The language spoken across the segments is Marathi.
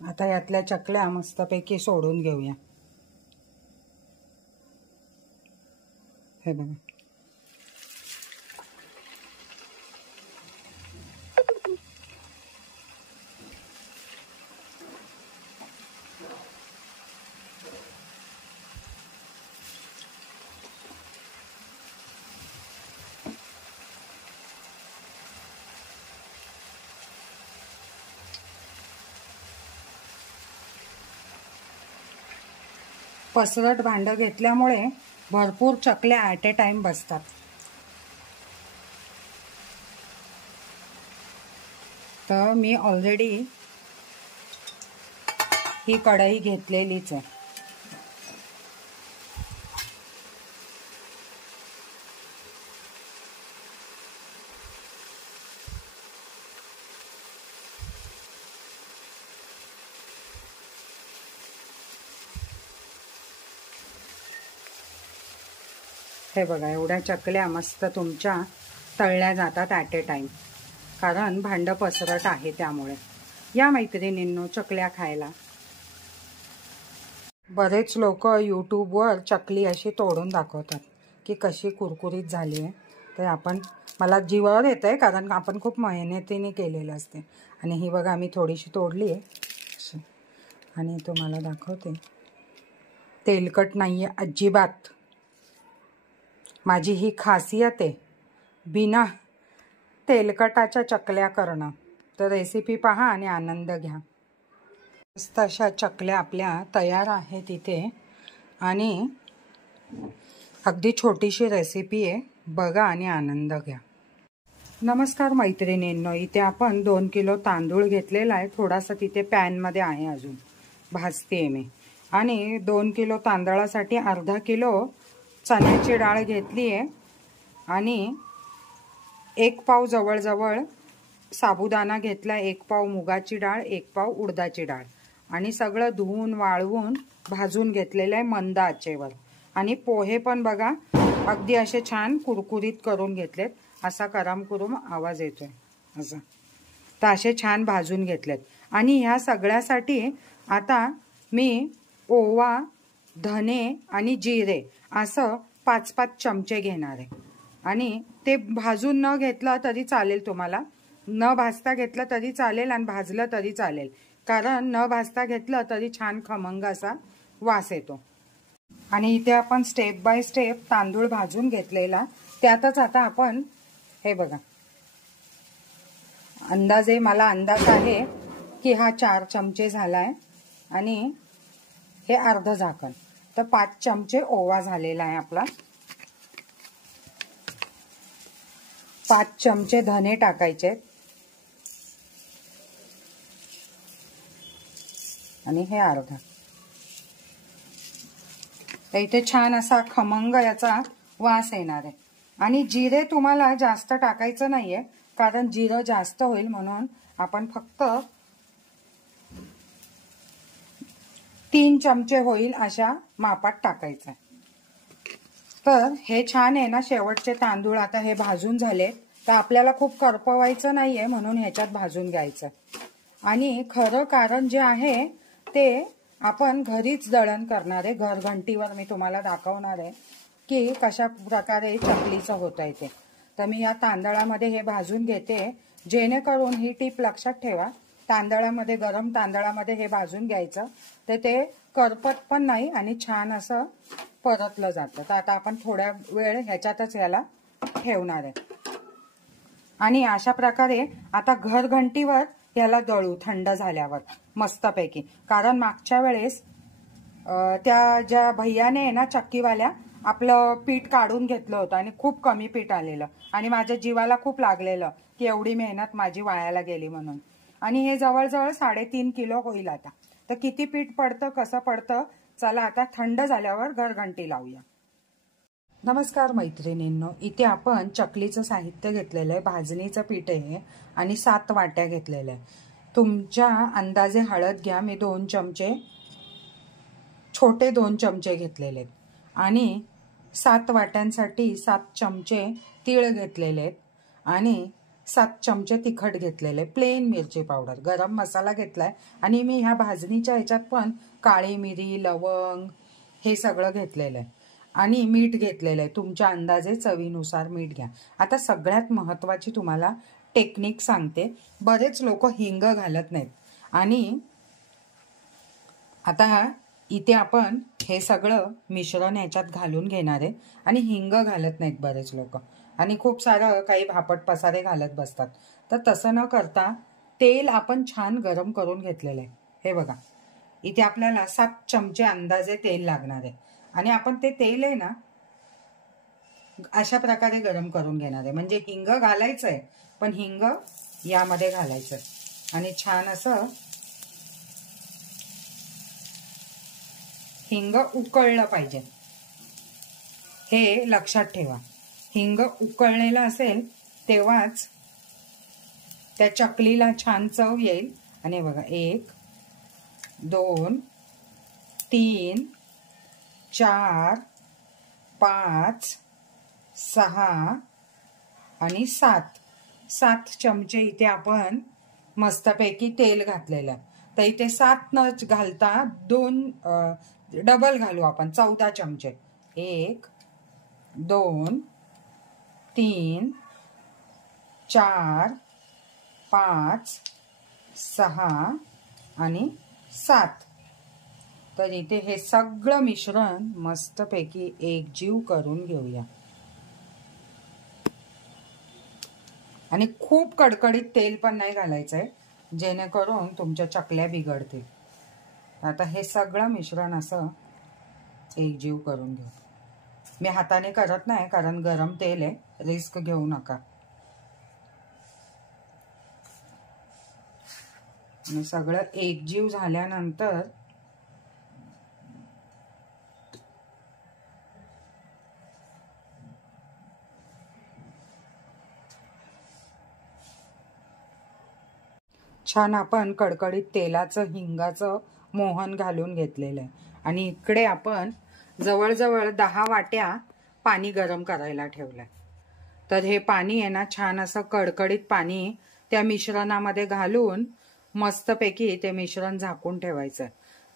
आता यातल्या चकल्या मस्तपैकी सोडून घेऊया। हे बघा, पसरट भांडं घेतल्यामुळे भरपूर चकल्या ॲट ए टाइम बसतात। तर मी ऑलरेडी ही कढई घेतलेलीच आहे। हे बघा, एवढ्या चकल्या मस्त तुमच्या तळल्या जातात ॲट ए टाइम, कारण भांडं पसरट आहे त्यामुळे। या मैत्रिणींनो चकल्या खायला। बरेच लोक यूट्यूबवर चकली अशी तोडून दाखवतात की कशी कुरकुरीत झाली आहे। तर मला जीवावर येत आहे, कारण आपण खूप मेहनतीने केलेलं असते। आणि ही बघा, मी थोडीशी तोडली आहे आणि तुम्हाला दाखवते। तेलकट नाही आहे अजिबात। माझी ही खासियत आहे, बिना तेलकटाच्या चकल्या करणं। तर रेसिपी पहा आणि आनंद घ्या। मस्त अशा चकल्या आपल्या तयार आहेत इथे, आणि अगदी छोटीशी रेसिपी आहे, बघा आणि आनंद घ्या। नमस्कार मैत्रिणींनो, इथे आपण 2 किलो तांदूळ घेतलेला आहे। थोडासा तिथे पॅनमध्ये आहे, अजून भाजते मी। आणि 2 किलो तांदळासाठी अर्धा किलो चण्याची डाळ घेतली आहे, आणि 1 पाव जवळजवळ साबुदाणा घेतला, 1 पाव मुगाची डाळ, 1 पाव उडदाची डाळ, आणि सगळं धुवून वाळवून भाजून घेतलेलं आहे मंद आचेवर। आणि पोहे पण बघा अगदी असे छान कुरकुरीत करून घेतलेत। असा करम कुरुम आवाज येतोय असा। तर असे छान भाजून घेतलेत। आणि ह्या सगळ्यासाठी आता मी ओवा, धने आणि जिरे असं 5-5 चमचे घेणार आहे। आणि ते भाजून न घेतलं तरी चालेल, तुम्हाला न भाजता घेतलं तरी चालेल आणि भाजलं तरी चालेल, कारण न भाजता घेतलं तरी छान खमंग असा वास येतो। आणि इथे आपण स्टेप बाय स्टेप तांदूळ भाजून घेतलेला, त्यातच आता आपण हे बघा, अंदाजे मला अंदाज आहे की हा 4 चमचे झालाय, आणि हे अर्ध झाकण, तर 5 चमचे ओवा झालेला आहे आपला। 5 चमचे धने टाकायचे, आणि हे अर्धा। तर इथे छान असा खमंग याचा वास येणार आहे। आणि जिरे तुम्हाला जास्त टाकायचं नाहीये, कारण जिरं जास्त होईल, म्हणून आपण फक्त 3 चमचे होईल अशा मापात टाकायचं। तर हे छान आहे ना। शेवटचे तांदूळ आता हे भाजून झाले, तर आपल्याला खूप करपवायचं नाहीये, म्हणून ह्याच्यात भाजून घ्यायचं। आणि खरं कारण जे आहे ते आपण घरीच दळण करणार आहे, घरघंटीवर मी तुम्हाला दाखवणार आहे की कशा प्रकारे चकलीचं होतंय ते। तर मी या तांदळामध्ये हे भाजून घेते, जेणेकरून ही टीप लक्षात ठेवा, तांदळामध्ये, गरम तांदळामध्ये हे भाजून घ्यायचं, तर ते करपत पण नाही आणि छान असं परतलं जातं। तर आता आपण थोड्या वेळ ह्याच्यातच याला ठेवणार आहे। आणि अशा प्रकारे आता घरघंटीवर याला दळू थंड झाल्यावर मस्तपैकी। कारण मागच्या वेळेस त्या ज्या भैयाने आहे ना चक्कीवाल्या, आपलं पीठ काढून घेतलं होतं आणि खूप कमी पीठ आलेलं, आणि माझ्या जीवाला खूप लागलेलं की एवढी मेहनत माझी वायाला गेली म्हणून। आणि हे जवळजवळ 3.5 किलो होईल आता। तर किती पीठ पडतं, कसं पडतं, चला आता थंड झाल्यावर घरघंटी लावूया। नमस्कार मैत्रिणींनो, इथे आपण चकलीचं साहित्य घेतलेलं आहे। भाजणीचं पीठ आहे आणि 7 वाट्या घेतलेल्या आहे। तुमच्या अंदाजे हळद घ्या, मी 2 चमचे, छोटे 2 चमचे घेतलेले आहेत। आणि 7 वाट्यांसाठी 7 चमचे तीळ घेतलेले आहेत, आणि 7 चमचे तिखट घेतलेले, प्लेन मिरची पावडर, गरम मसाला घेतलाय आणि मी ह्या भाजणीच्या ह्याच्यात पण काळी मिरी, लवंग हे सगळं घेतलेलं आहे आणि मीठ घेतलेलं आहे. तुमच्या अंदाजे चवीनुसार मीठ घ्या. आता सगळ्यात महत्त्वाची तुम्हाला टेक्निक सांगते. बरेच लोक हिंग घालत नाहीत आणि आता इथे आपण हे सगळं मिश्रण ह्याच्यात घालून घेणार आहे आणि हिंग घालत नाहीत बरेच लोक आणि खूप सारं काही भापट पसारे घालत बसतात. तर तसं न करता तेल आपण छान गरम करून घेतलेलं आहे. हे बघा, इथे आपल्याला 7 चमचे अंदाजे तेल लागणार आहे आणि आपण ते तेल आहे ना अशा प्रकारे गरम करून घेणार आहे. म्हणजे हिंग घालायचंय, पण हिंग यामध्ये घालायचं आणि छान असं हिंग उकळलं पाहिजे. हे लक्षात ठेवा, हिंग उकळलेलं असेल तेव्हाच त्या चकलीला छान चव येईल. आणि बघा, 1 2 3 4 5 6 आणि 7 चमचे इथे आपण मस्तपैकी तेल घातलेलं. तर इथे 7 न घालता 2 डबल घालू आपण, 14 चमचे. 1 2 3 4 5 6 आणि 7. तर इथे हे सगळं मिश्रण मस्तपैकी एकजीव करून घेऊया. आणि खूप कडकडीत तेल पण नाही घालायचंय, जेणेकरून तुमच्या चकल्या बिघडतील. आता हे सगळं मिश्रण असं एकजीव करून घेऊ. मी हाताने करत नाही कारण गरम तेल आहे, रिस्क घेऊ नका. आणि सगळं एकजीव झाल्यानंतर छान आपण कडकडीत तेलाचं हिंगाचं मोहन घालून घेतलेलं आहे. आणि इकडे आपण जवळजवळ 10 वाट्या पाणी गरम करायला ठेवलंय. तर हे पाणी आहे ना, छान असं कडकडीत पाणी त्या मिश्रणामध्ये घालून मस्तपैकी ते मिश्रण झाकून ठेवायचं.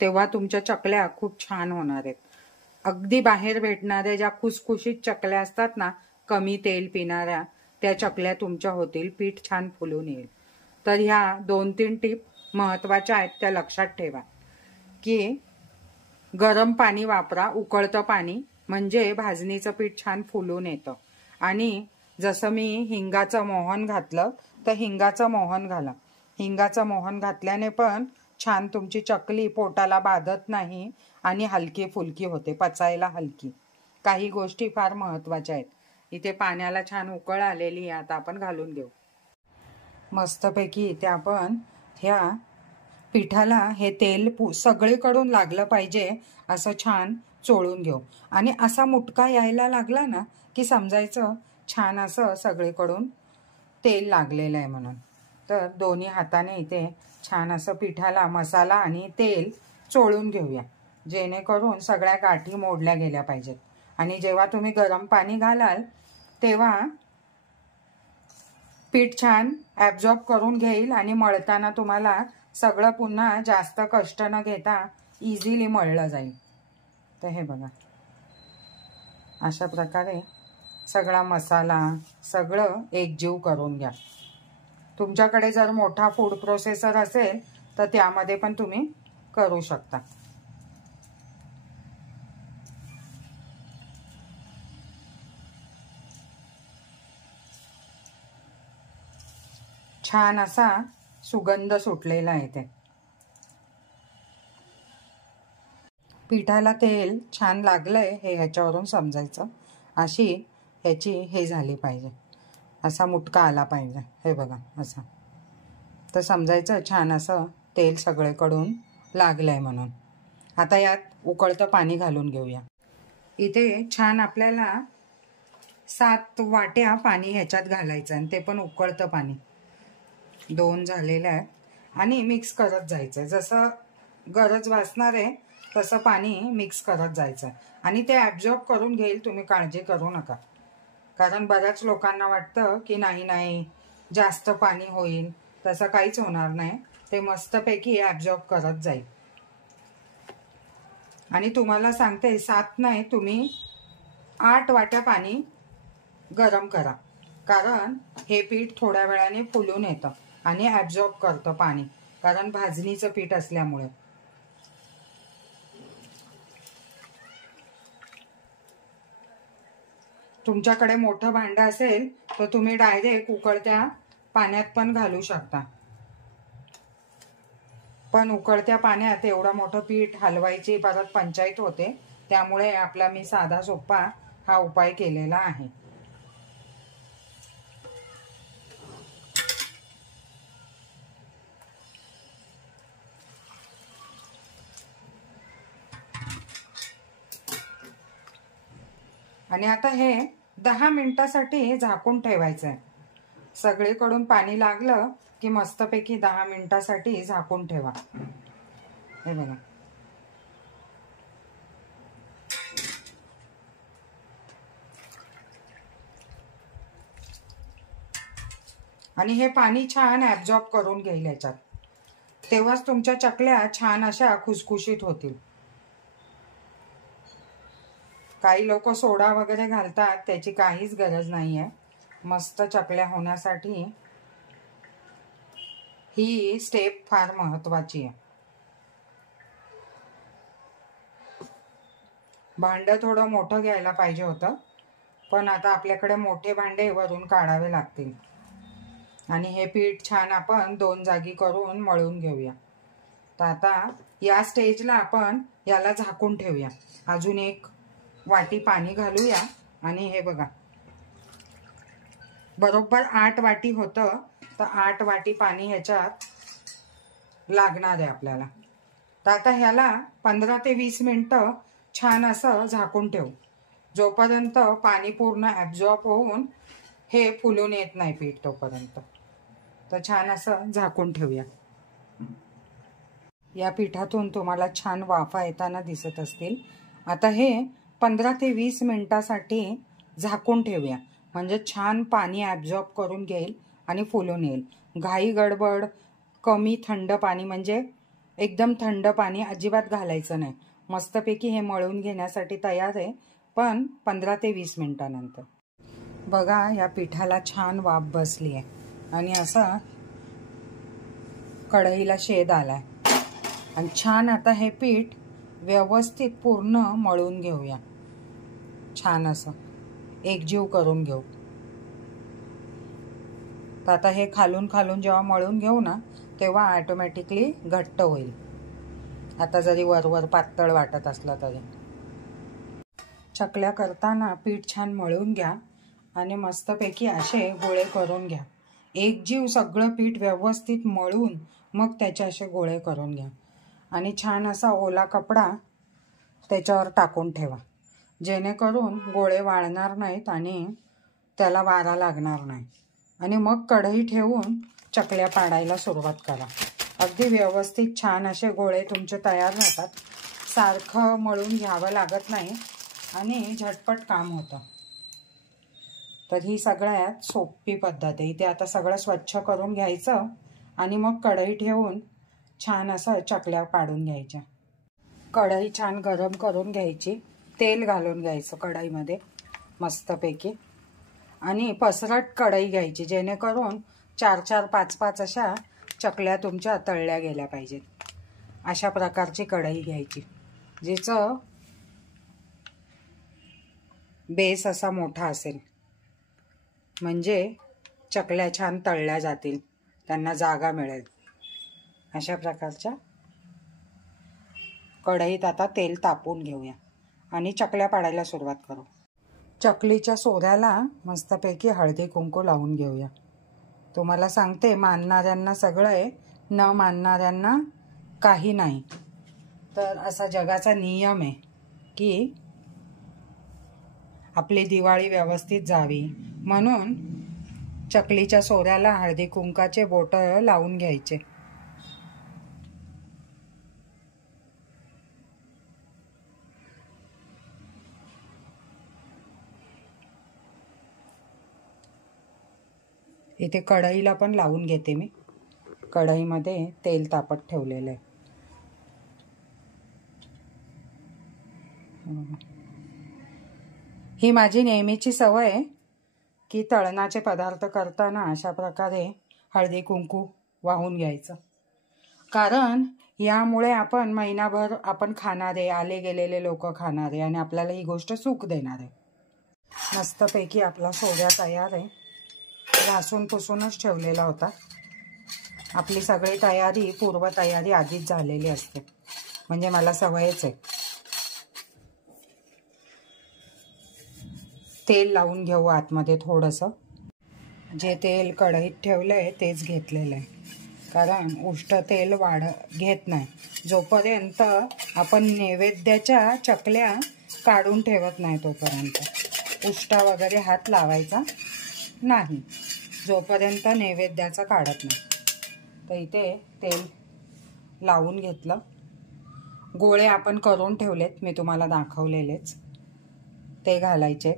तेव्हा तुमच्या चकल्या खूप छान होणार आहेत. अगदी बाहेर भेटणाऱ्या ज्या खुसखुशीत चकल्या असतात ना, कमी तेल पिणाऱ्या, त्या चकल्या तुमच्या होतील. पीठ छान फुलून येईल. तर ह्या 2-3 टिप महत्वाच्या आहेत, त्या लक्षात ठेवा. की गरम पाणी वापरा, उकळतं पाणी, म्हणजे भाजणीचं पीठ छान फुलून येतं. आणि जसं मी हिंगाचं मोहन घातलं, तर हिंगाचं मोहन घाला. हिंगाचं मोहन घातल्याने पण छान तुमची चकली पोटाला बाधत नाही आणि हलकी फुलकी होते, पचायला हलकी. काही गोष्टी फार महत्वाच्या आहेत. इथे पाण्याला छान उकळ आलेली आहे, आता आपण घालून घेऊ. मस्तपैकी इथे आपण ह्या पिठाला हे तेल सगळीकडून लागलं पाहिजे असं छान चोळून घेऊ. आणि असा मुटका यायला लागला ना की समजायचं छान असं सगळीकडून तेल लागलेलं आहे म्हणून. तर दोन्ही हाताने इथे छान असं पिठाला मसाला आणि तेल चोळून घेऊया, जेणेकरून सगळ्या गाठी मोडल्या गेल्या पाहिजेत. आणि जेव्हा तुम्ही गरम पाणी घालाल तेव्हा पीठ छान ॲब्झॉर्ब करून घेईल आणि मळताना तुम्हाला सगळं पुन्हा जास्त कष्ट न घेता इझिली मळलं जाईल. तर हे बघा, अशा प्रकारे सगळा मसाला सगळं एकजीव करून घ्या. तुमच्याकडे जर मोठा फूड प्रोसेसर असेल तर त्यामध्ये पण तुम्ही करू शकता. छान असा सुगंध सुटलेला आहे. ते पिठाला तेल छान लागलंय हे ह्याच्यावरून समजायचं. अशी ह्याची हे झाली पाहिजे, असा मुटका आला पाहिजे. हे बघा असा, तर समजायचं छान असं तेल सगळीकडून लागलंय म्हणून. आता यात उकळतं पाणी घालून घेऊया. इथे छान आपल्याला 7 वाट्या पाणी ह्याच्यात घालायचं आणि ते पण उकळतं पाणी. 2 झालेलं आहे आणि मिक्स करत जायचं. जसं गरज भासणार आहे तसं पाणी मिक्स करत जायचं आणि ते ॲब्झॉर्ब करून घेईल. तुम्ही काळजी करू नका, कारण बऱ्याच लोकांना वाटतं की नाही जास्त पाणी होईल, तसं काहीच होणार नाही. ते मस्तपैकी ॲब्झॉर्ब करत जाईल. आणि तुम्हाला सांगते 7 नाही, तुम्ही 8 वाट्या पाणी गरम करा, कारण हे पीठ थोड्या वेळाने फुलून येतं आणि ॲब्झॉर्ब करतं पाणी, कारण भाजणीचं पीठ असल्यामुळे. तुमच्याकडे मोठं भांडं असेल तर तुम्ही डायरेक्ट उकळत्या पाण्यात पण घालू शकता, पण उकळत्या पाण्यात एवढं मोठं पीठ हलवायची परत पंचायत होते. त्यामुळे आपला मी साधा सोपा हा उपाय केलेला आहे. आणि आता हे 10 मिनिटासाठी झाकून ठेवायचं आहे. सगळीकडून पाणी लागलं की मस्तपैकी 10 मिनिटासाठी झाकून ठेवा. हे बघा. आणि हे पाणी छान ॲब्झॉर्ब करून घेईल याच्यात, तेव्हाच तुमच्या चकल्या छान अशा खुसखुशीत होतील. काही लोक सोडा वगैरे घालतात, त्याची काहीच गरज नाही आहे. मस्त चकल्या होण्यासाठी ही स्टेप फार महत्त्वाची आहे. भांडं थोडं मोठं घ्यायला पाहिजे होतं, पण आता आपल्याकडे मोठे भांडे वरून काढावे लागतील. आणि हे पीठ छान आपण 2 जागी करून मळून घेऊया. तर आता या स्टेजला आपण याला झाकून ठेवूया. अजून 1 वाटी पाणी घालूया. आणि हे बघा, बरोबर 8 वाटी होतं, तर 8 वाटी पाणी ह्याच्यात लागणार आहे आपल्याला. तर आता ह्याला 15 ते 20 मिनिटं छान असं झाकून ठेवू, जोपर्यंत पाणी पूर्ण ॲब्झॉर्ब होऊन हे फुलून येत नाही पीठ तोपर्यंत. तर छान असं झाकून ठेवूया. या पिठातून तुम्हाला छान वाफा येताना दिसत असतील. आता हे 15 ते 20 मिनिटासाठी झाकून ठेवूया, म्हणजे छान पाणी ॲब्झॉर्ब करून घेईल आणि फुलून येईल. घाई गडबड कमी थंड पाणी, म्हणजे एकदम थंड पाणी अजिबात घालायचं नाही. मस्तपैकी हे मळून घेण्यासाठी तयार आहे, पण 15 ते 20 मिनिटानंतर. बघा, या पिठाला छान वाफ बसली आहे आणि असा कढईला शेद आलाय. आणि छान आता हे पीठ व्यवस्थित पूर्ण मळून घेऊया. छान असं एकजीव करून घेऊ. तर आता हे खालून खालून जेव्हा मळून घेऊ ना, तेव्हा ऑटोमॅटिकली घट्ट होईल. आता जरी वरवर पातळ वाटत असलं तरी. चकल्या करताना पीठ छान मळून घ्या आणि मस्तपैकी असे गोळे करून घ्या. एकजीव सगळं पीठ व्यवस्थित मळून मग त्याचे असे गोळे करून घ्या. आणि छान असा ओला कपडा त्याच्यावर टाकून ठेवा, जेणेकरून गोळे वाळणार नाहीत आणि त्याला वारा लागणार नाही. आणि मग कढई ठेवून चकल्या पाडायला सुरुवात करा. अगदी व्यवस्थित छान असे गोळे तुमचे तयार राहतात. सारखं मळून घ्यावं लागत नाही आणि झटपट काम होतं. तर ही सगळ्यात सोपी पद्धत आहे. इथे आता सगळं स्वच्छ करून घ्यायचं आणि मग कढई ठेवून छान असं चकल्या पाडून घ्यायच्या. कढई छान गरम करून घ्यायची, तेल घालून घ्यायचं कढईमध्ये मस्तपैकी. आणि पसरट कढई घ्यायची, जेणेकरून 4-4, 5-5 अशा चकल्या तुमच्या तळल्या गेल्या पाहिजेत. अशा प्रकारची कढई घ्यायची, जिचं बेस असा मोठा असेल, म्हणजे चकल्या छान तळल्या जातील, त्यांना जागा मिळेल. अशा प्रकारच्या कढईत आता तेल तापवून घेऊया आणि चकल्या पाडायला सुरुवात करू. चकलीच्या सोऱ्याला मस्तपैकी हळदी कुंकू लावून घेऊया. तुम्हाला सांगते, मानणाऱ्यांना सगळं आहे, न मानणाऱ्यांना काही नाही. तर असा जगाचा नियम आहे की आपली दिवाळी व्यवस्थित जावी म्हणून चकलीच्या सोऱ्याला हळदी कुंकाचे बोटं लावून घ्यायचे. इथे कढईला पण लावून घेते मी. कढईमध्ये तेल तापत ठेवलेलं आहे. ही माझी नेहमीची सवय आहे की तळणाचे पदार्थ करताना अशा प्रकारे हळदी कुंकू वाहून घ्यायचं. कारण यामुळे आपण महिनाभर आपण खाणारे, आले गेलेले लोक खाणारे आणि आपल्याला ही गोष्ट सुख देणार आहे. मस्तपैकी आपला सोऱ्या तयार आहे. घासून पुसूनच ठेवलेला होता. आपली सगळी तयारी, पूर्वतयारी आधीच झालेली असते, म्हणजे मला सवयच आहे. तेल लावून घेऊ आतमध्ये थोडंसं. जे तेल कढईत ठेवलं आहे तेच घेतलेलं आहे, कारण उष्ट तेल घेत नाही. जोपर्यंत आपण नैवेद्याच्या चकल्या काढून ठेवत नाही तोपर्यंत उष्टा वगैरे हात लावायचा नाही, जोपर्यंत नैवेद्याचं काढत नाही. तर इथे तेल लावून घेतलं. गोळे आपण करून ठेवलेत, मी तुम्हाला दाखवलेलेच, ते घालायचे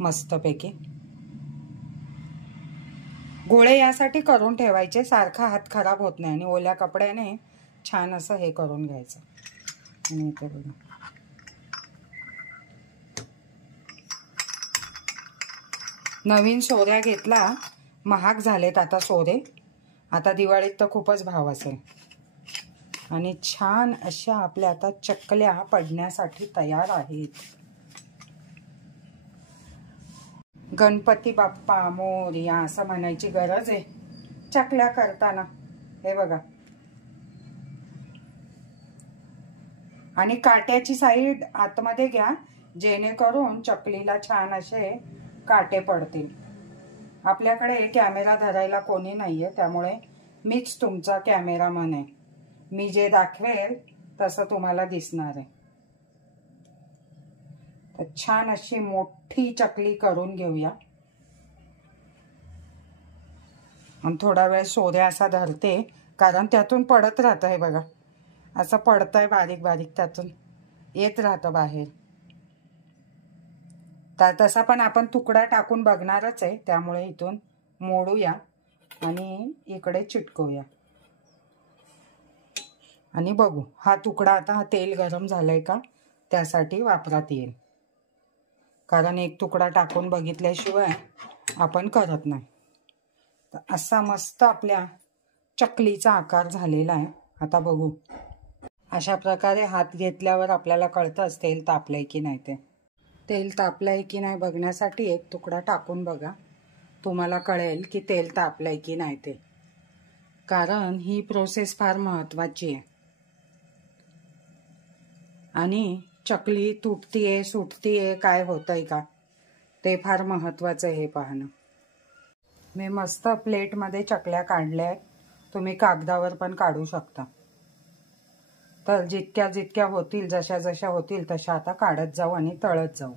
मस्तपैकी. गोळे यासाठी करून ठेवायचे, सारखा हात खराब होत नाही आणि ओल्या कपड्याने छान असं हे करून घ्यायचं. आणि इथे बघा, नवीन सोऱ्या घेतला. महाग झालेत आता सोरे. आता दिवाळीत तर खूपच भाव असेल. आणि छान अशा आपल्या आता चकल्या पडण्यासाठी तयार आहेत. गणपती बाप्पा मोरया असं म्हणायची गरज आहे चकल्या करताना. हे बघा, आणि काट्याची साईड आतमध्ये घ्या, जेणेकरून चकलीला छान असे काटे पडतील. आपल्याकडे कॅमेरा धरायला कोणी नाहीये, त्यामुळे मीच तुमचा कॅमेरामन आहे. मी जे दाखवेल तसं तुम्हाला दिसणार आहे. तर छान अशी मोठी चकली करून घेऊया. आणि थोडा वेळ सोऱ्या असा धरते, कारण त्यातून पडत राहतं. हे बघा, असं पडतंय बारीक बारीक, त्यातून येत राहतं बाहेर. तर तसा पण आपण तुकडा टाकून बघणारच आहे, त्यामुळे इथून मोडूया आणि इकडे चिटकवूया आणि बघू हा तुकडा आता हा तेल गरम झालंय का त्यासाठी वापरात येईल. कारण एक तुकडा टाकून बघितल्याशिवाय आपण करत नाही. तर असा मस्त आपल्या चकलीचा आकार झालेला आहे. आता बघू, अशा प्रकारे हात घेतल्यावर आपल्याला कळतंच तेल तापलंय की नाही. तेल तापलंय की नाही बघण्यासाठी एक तुकडा टाकून बघा, तुम्हाला कळेल की तेल तापलंय की नाही ते. कारण ही प्रोसेस फार महत्त्वाची आहे. आणि चकली तुटतीये, सुटतीये, काय होतंय का, ते फार महत्त्वाचं आहे हे पाहणं. मी मस्त प्लेटमध्ये चकल्या काढल्या आहेत. तुम्ही कागदावर पण काढू शकता. तर जितक्या जितक्या होतील, जशा जशा होतील तशा आता काढत जाऊ आणि तळत जाऊ.